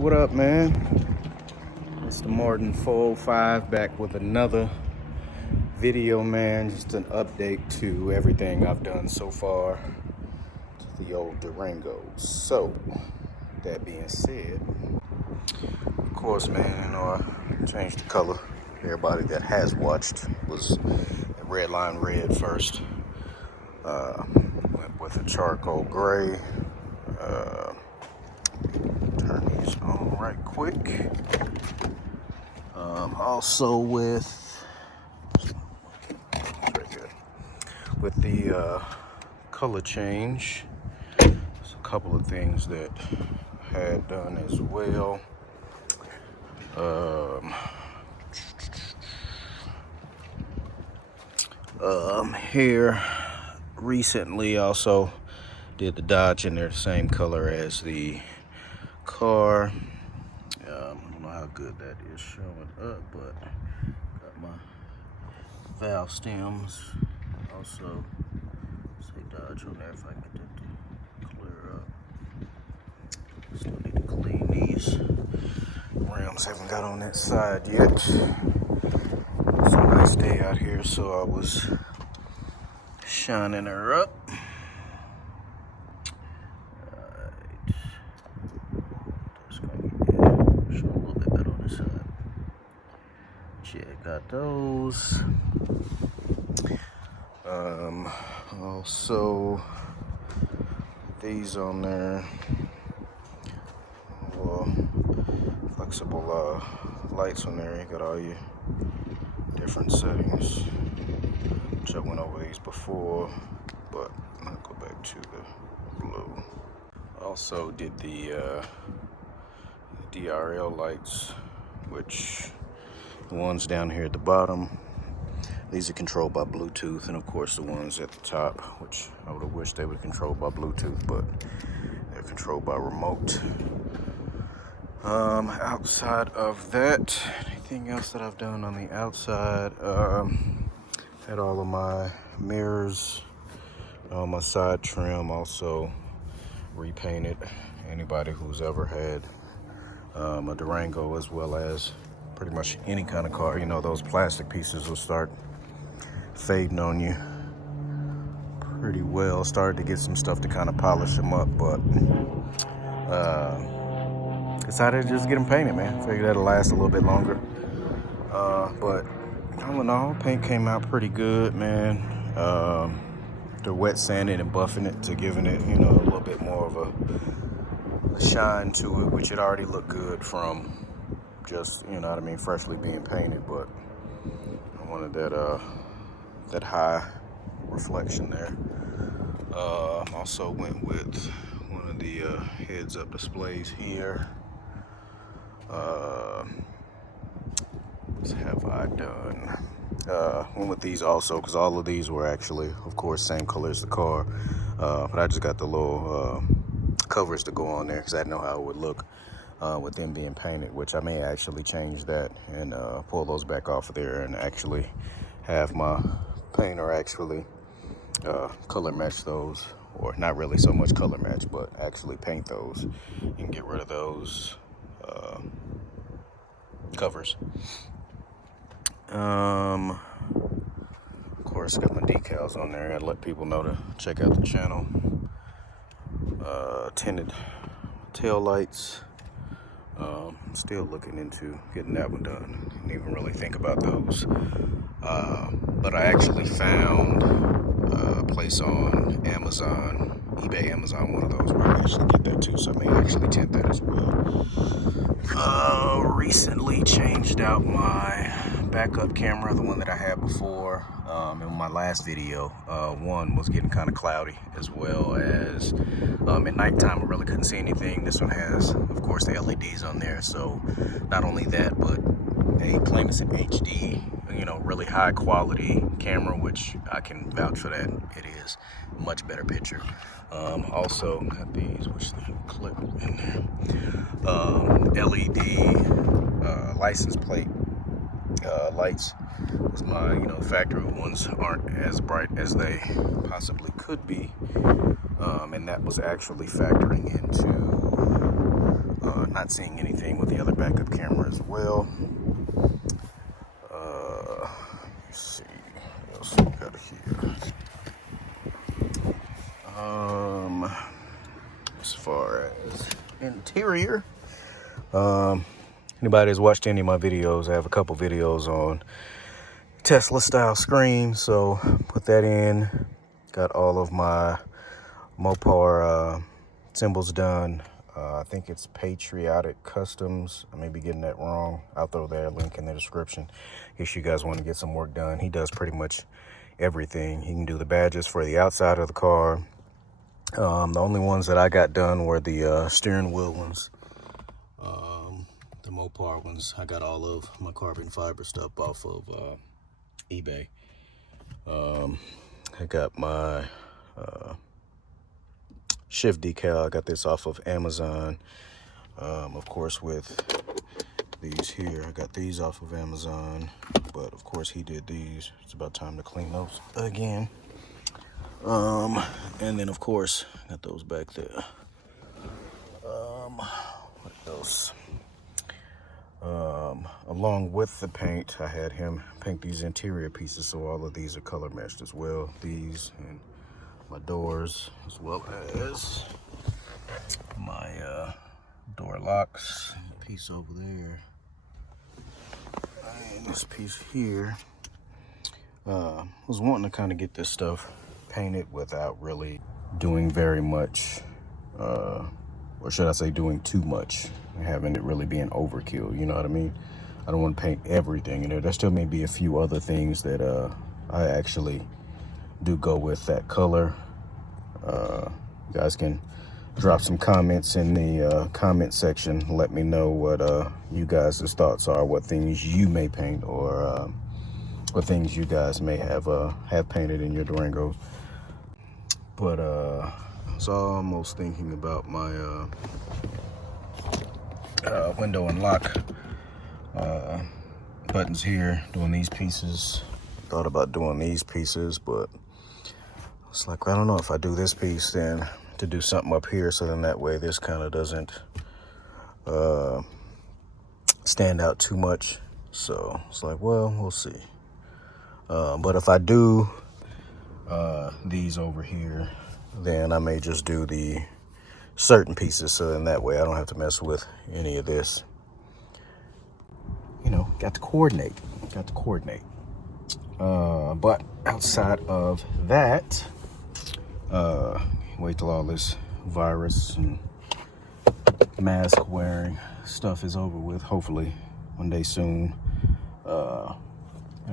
What up, man? It's the Martin 405 back with another video, man. Just an update to everything I've done so far to the old Durango. So, that being said, of course, man, I changed the color. Everybody that has watched was a red line red first. Went with a charcoal gray. Turn these on right quick. Also with the color change, there's a couple of things that I had done as well. Here recently also did the Dodge, and they're the same color as the car. I don't know how good that is showing up, but got my valve stems. Also say Dodge on there if I can get that to clear up. Still need to clean these rims. Haven't got on that side yet. It's a nice day out here, so I was shining her up. Got those. Also these on there. Well, flexible lights on there. You got all your different settings, which I went over these before, but I'll go back to the blue. Also did the DRL lights, which the ones down here at the bottom, these are controlled by Bluetooth, and of course the ones at the top, which I would have wished they were controlled by Bluetooth, but they're controlled by remote. Outside of that, anything else that I've done on the outside? Had all of my mirrors, all my side trim also repainted. Anybody who's ever had a Durango, as well as pretty much any kind of car, you know, those plastic pieces will start fading on you pretty well. Started to get some stuff to kind of polish them up, but decided to just get them painted, man. Figured that'll last a little bit longer. But all in all, paint came out pretty good, man. They're wet sanding and buffing it to giving it, you know, a little bit more of a shine to it, which it already looked good from just, you know what I mean, freshly being painted, but I wanted that high reflection there. Also went with one of the heads-up displays here. What have I done? Went with these also, because all of these were actually, of course, same color as the car, but I just got the little covers to go on there because I didn't know how it would look with them being painted, which I may actually change that and pull those back off of there and actually have my painter actually color match those, or not really so much color match, but actually paint those and get rid of those covers. Of course, got my decals on there. I gotta let people know to check out the channel. Tinted tail lights. Still looking into getting that one done. Didn't even really think about those. But I actually found a place on Amazon, eBay, Amazon, one of those where I can actually get that too, so I may actually tint that as well. Recently changed out my backup camera, the one that I had before. In my last video, one was getting kind of cloudy, as well as at nighttime I really couldn't see anything. This one has, of course, the LEDs on there, so not only that, but they claim it's an HD, you know, really high quality camera, which I can vouch for that. It is a much better picture. Also got these, which they clip in there. LED license plate lights. Because my, you know, factory ones aren't as bright as they possibly could be, and that was actually factoring into not seeing anything with the other backup camera as well. Let's see what else we got here. As far as interior, anybody that's watched any of my videos, I have a couple videos on Tesla style screens, so put that in. Got all of my mopar symbols done. I think it's Patriotic Customs. I may be getting that wrong. I'll throw that link in the description if you guys want to get some work done. He does pretty much everything. He can do the badges for the outside of the car. The only ones that I got done were the steering wheel ones. The mopar ones, I got all of my carbon fiber stuff off of eBay. I got my shift decal. I got this off of Amazon. Of course, with these here, I got these off of Amazon, but of course he did these. It's about time to clean those again. And then of course got those back there. What else? Along with the paint, I had him paint these interior pieces, so all of these are color matched as well. These and my doors, as well as my door locks. Piece over there, and this piece here. Was wanting to kind of get this stuff painted without really doing very much, or should I say doing too much, having it really being overkill, you know what I mean? I don't want to paint everything in there. There still may be a few other things that I actually do go with that color. You guys can drop some comments in the comment section. Let me know what you guys' thoughts are, what things you may paint, or what things you guys may have painted in your Durango. But I was almost thinking about my window and lock buttons here, doing these pieces. Thought about doing these pieces, but it's like, I don't know, if I do this piece, then to do something up here, so then that way this kind of doesn't stand out too much. So it's like, well, we'll see. But if I do these over here, then I may just do the certain pieces, so then that way I don't have to mess with any of this. You know, got to coordinate. But outside of that, wait till all this virus and mask wearing stuff is over with. Hopefully one day soon. I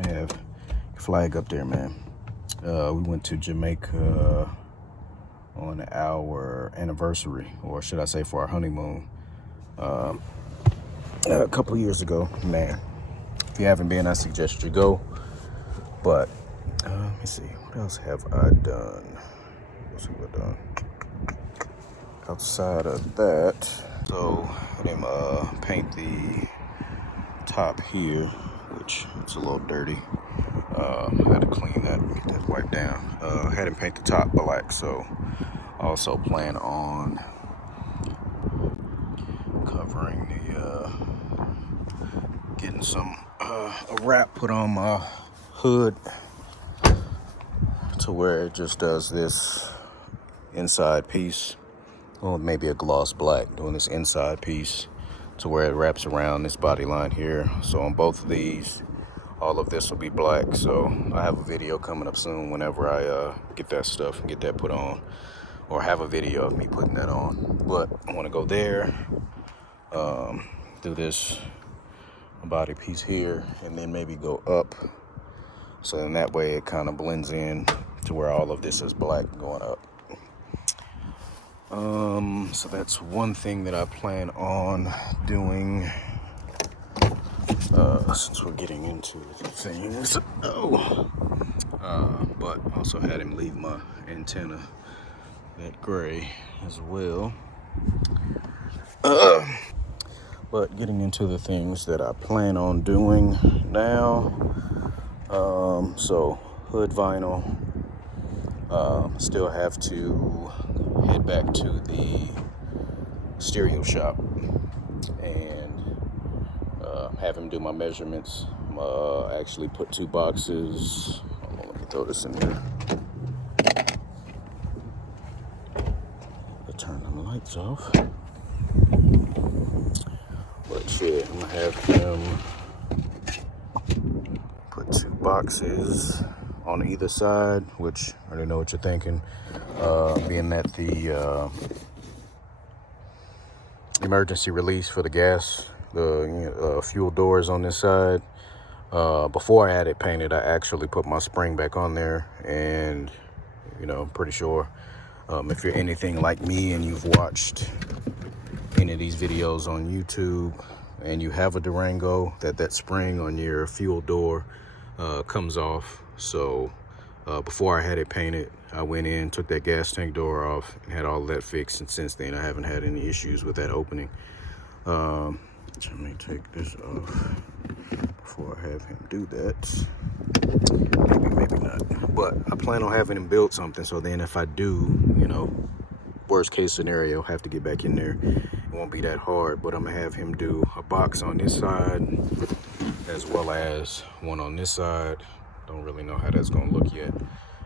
have your flag up there, man. We went to Jamaica on our anniversary, or should I say for our honeymoon, a couple of years ago. Man, if you haven't been, I suggest you go. But let me see, what else have I done? Let's see what I've done outside of that. So I didn't paint the top here, which it's a little dirty. I had to clean that, get that wiped down. I had him paint the top black, so I also plan on covering the getting some a wrap put on my hood to where it just does this inside piece, or maybe a gloss black, doing this inside piece to where it wraps around this body line here. So on both of these, all of this will be black. So I have a video coming up soon whenever I get that stuff and get that put on, or have a video of me putting that on. But I want to go there, do this body piece here, and then maybe go up, so then that way it kind of blends in to where all of this is black going up. So that's one thing that I plan on doing, since we're getting into the things. But also had him leave my antenna that gray as well. But getting into the things that I plan on doing now. So hood vinyl. Still have to head back to the stereo shop have him do my measurements. Actually put 2 boxes. Hold on, let me throw this in here. Turn them lights off. But yeah, I'm gonna have him put 2 boxes on either side, which I already know what you're thinking. Being that the emergency release for the gas, the fuel doors on this side. Before I had it painted, I actually put my spring back on there, and I'm pretty sure if you're anything like me and you've watched any of these videos on YouTube and you have a Durango, that spring on your fuel door comes off. So before I had it painted, I went in, took that gas tank door off, and had all of that fixed, and since then I haven't had any issues with that opening. Let me take this off before I have him do that. Maybe not, but I plan on having him build something, so then if I do, worst case scenario, have to get back in there, it won't be that hard. But I'm gonna have him do a box on this side as well as one on this side. Don't really know how that's gonna look yet,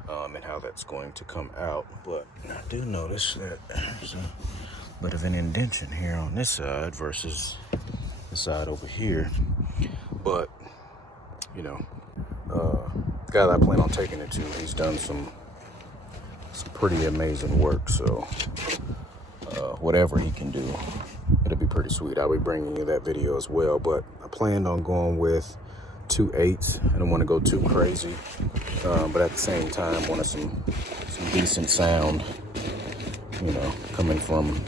and how that's going to come out, but I do notice that there's a bit of an indentation here on this side versus the side over here. But the guy that I plan on taking it to, he's done some pretty amazing work, so whatever he can do, it'll be pretty sweet. I'll be bringing you that video as well, but I planned on going with 2.8. I don't want to go too crazy, but at the same time wanted some decent sound, coming from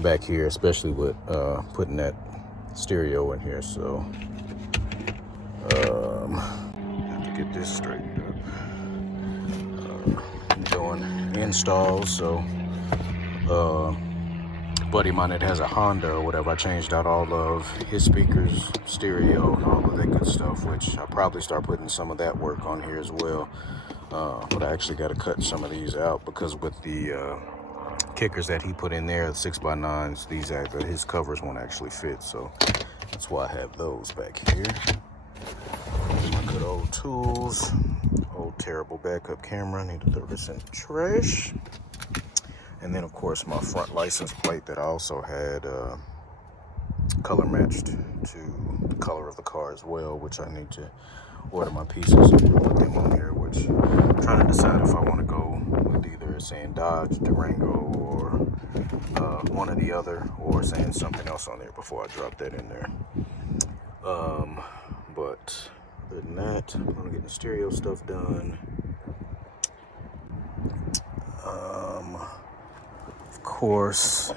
back here, especially with putting that stereo in here. So have to get this straightened up. Doing installs, so buddy of mine that has a Honda or whatever, I changed out all of his speakers, stereo, and all of that good stuff, which I'll probably start putting some of that work on here as well. But I actually got to cut some of these out because with the kickers that he put in there, the 6x9s, his covers won't actually fit, so that's why I have those back here. My good old tools, old terrible backup camera. I need to throw this in the trash. And then, of course, my front license plate that I also had color matched to the color of the car as well, which I need to order my pieces and put them on here, which I'm trying to decide if I want to go with either saying Dodge Durango or one or the other, or saying something else on there before I drop that in there. But other than that, I'm going to get the stereo stuff done. Of course,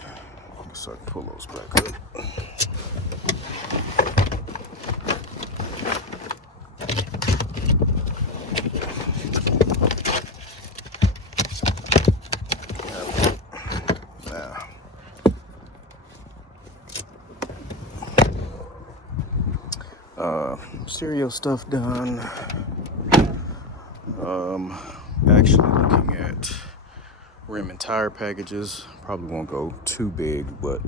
so I can pull those back up. Stereo stuff done. Actually looking at rim and tire packages. Probably won't go too big, but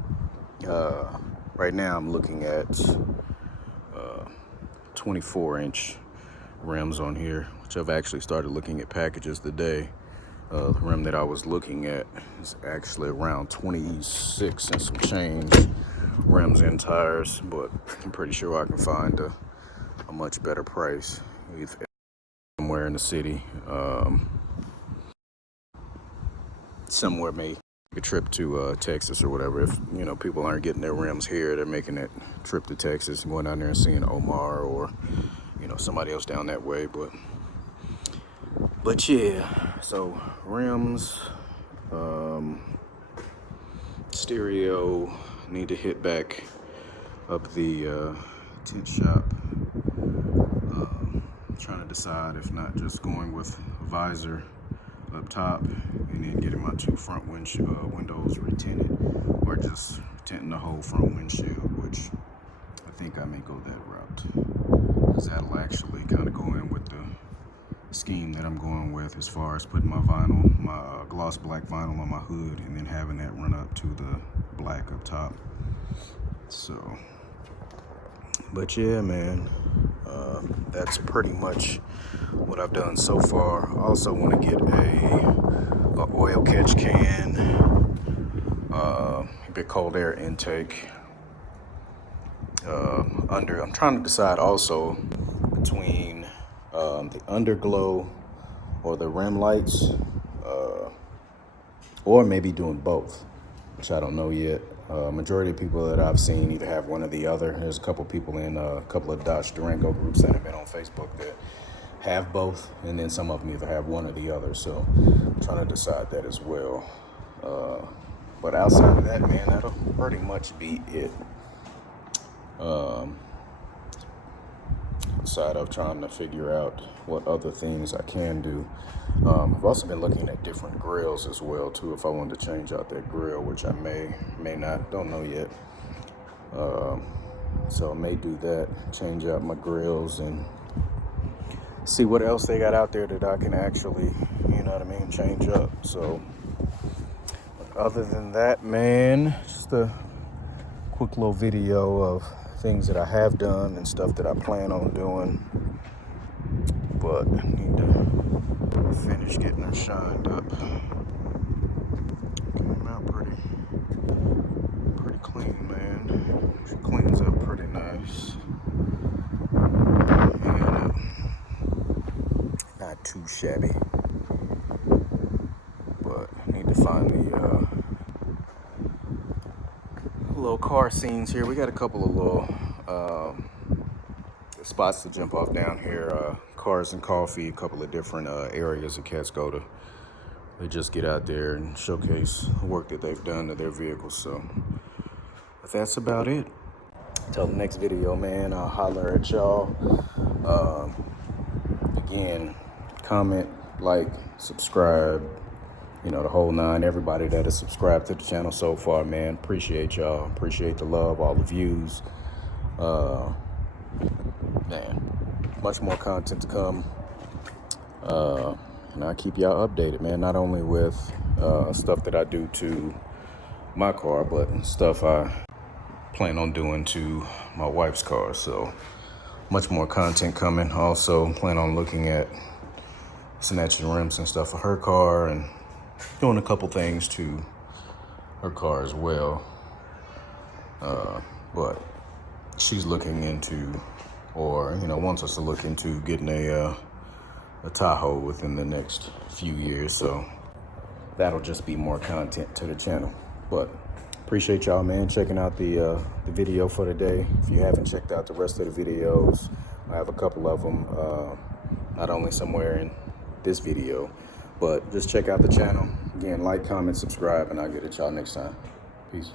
right now I'm looking at 24-inch rims on here, which I've actually started looking at packages today. The rim that I was looking at is actually around 26 and some change rims and tires, but I'm pretty sure I can find a much better price somewhere in the city. Somewhere may make a trip to Texas or whatever. If people aren't getting their rims here, they're making that trip to Texas and going down there and seeing Omar or somebody else down that way. But yeah, so rims, stereo, need to hit back up the tint shop. Trying to decide if not just going with a visor up top and then getting my 2 front windows retinted, or just tinting the whole front windshield, which I think I may go that route, because that'll actually kind of go in with the scheme that I'm going with, as far as putting my vinyl, my gloss black vinyl on my hood, and then having that run up to the black up top. So But yeah, man, that's pretty much what I've done so far. I also want to get a oil catch can, a bit cold air intake. I'm trying to decide also between the underglow or the rim lights, or maybe doing both, which I don't know yet. Majority of people that I've seen either have one or the other. There's a couple people in a couple of Dodge Durango groups that have been on Facebook that have both, and then some of them either have one or the other. So I'm trying to decide that as well. But outside of that, man, that'll pretty much be it. Outside of trying to figure out what other things I can do. I've also been looking at different grills as well too, if I wanted to change out that grill, which I may not, don't know yet. So I may do that, change out my grills and see what else they got out there that I can actually, you know what I mean, change up. So other than that, man, just a quick little video of things that I have done and stuff that I plan on doing. But I need to finish getting it shined up. Came out pretty clean, man. She cleans up pretty nice. And not too shabby. But I need to find the little car scenes here. We got a couple of little spots to jump off down here. Cars and coffee, a couple of different areas that cats go to. They just get out there and showcase the work that they've done to their vehicles. So but that's about it. Till the next video, man, I'll holler at y'all. Again, comment, like, subscribe, you know, the whole nine. Everybody that has subscribed to the channel so far, man, appreciate y'all. Appreciate the love, all the views. Man, much more content to come. And I'll keep y'all updated, man, not only with stuff that I do to my car, but stuff I plan on doing to my wife's car. So much more content coming. Also plan on looking at snatching rims and stuff for her car and doing a couple things to her car as well. But she's looking into, or you know, wants us to look into getting a Tahoe within the next few years. So that'll just be more content to the channel. But appreciate y'all, man, checking out the video for today. If you haven't checked out the rest of the videos, I have a couple of them, not only somewhere in this video, but just check out the channel. Again, like, comment, subscribe, and I'll get at y'all next time. Peace.